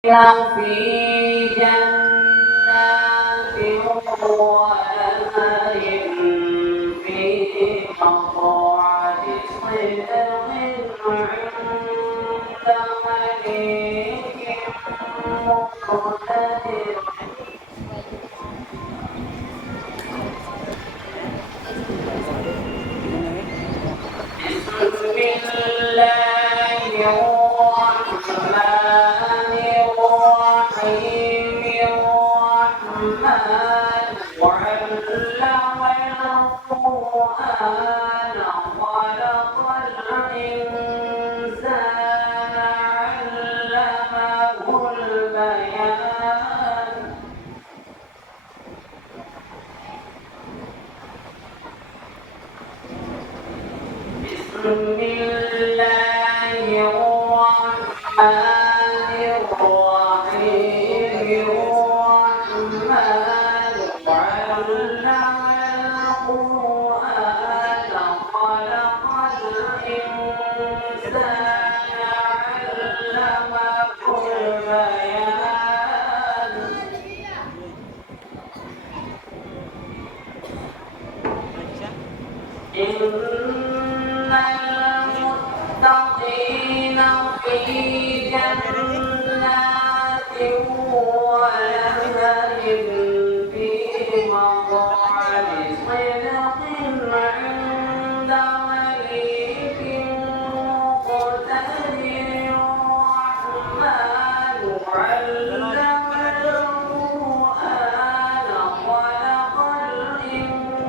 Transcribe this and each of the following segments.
في جنات ونهر في مقعد صدق عند مليك مقتدر. بسم الله الرحمن الرحيم. الرحمن علم القرآن خلق الإنسان علمه البيان. بسم الله الرحمن الرحيم. الرحمن علم القرآن خلق الإنسان علمه البيان. إن المتقين في جنات ونهر في مقعد صدق عند مليك مقتدر. الرحمن علم القرآن خلق الإنسان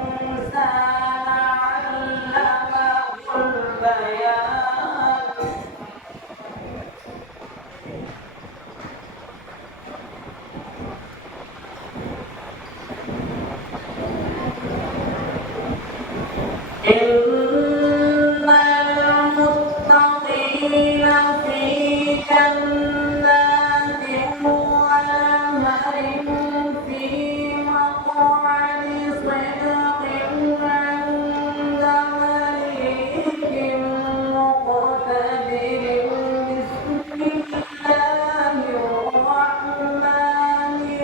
علمه البيان. إن المتقين في جنات ونهر في مقعد صدق عند مليك مقتدر. بسم الله الرحمن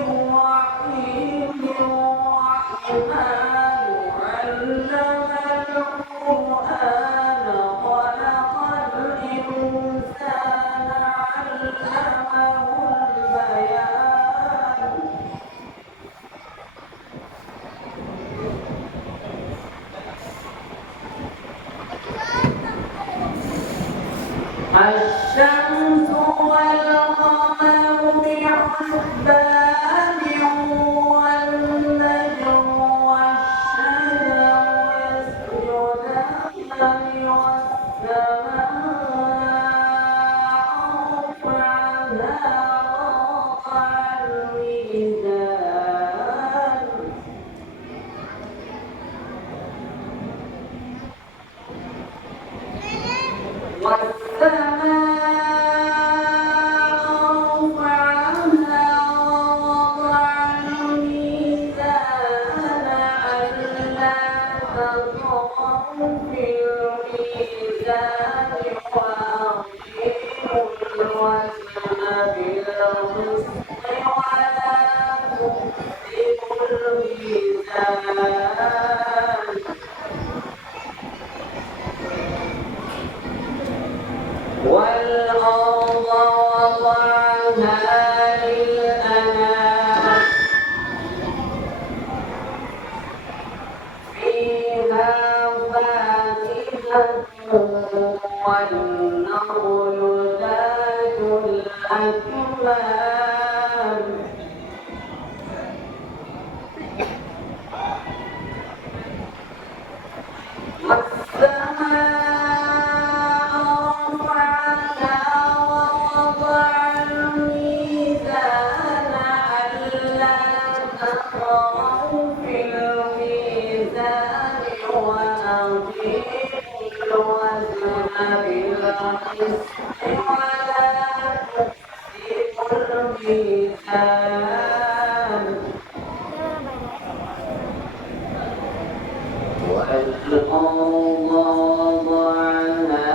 الرحيم. الرحمن علم القرآن خلق الإنسان علمه البيان. الشمس والقمر بحسبان والنجم والشجر يسجدان والسماء رفعها ووضع الميزان. والسماء رفعها ووضع الميزان ألا تطغوا في الميزان وأقيموا الوزن بالقسط ولا تخسروا الميزان. والأرض وضعها للأنام فيها فاكهة والنخل ذات الأكمام. والسماء رفعها ووضع الميزان ألا تطغوا في الميزان وأقيموا الوزن بالقسط ولا تخسروا الميزان. والأرض وضعها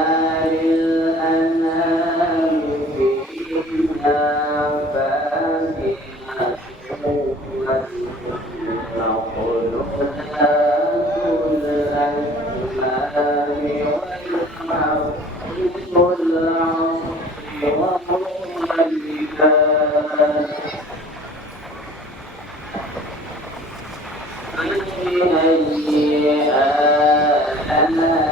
للأنام فيها فبأي آلاء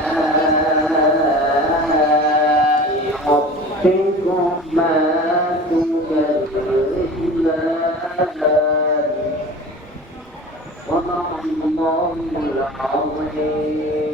ربكما تكذبان صدق الله العظيم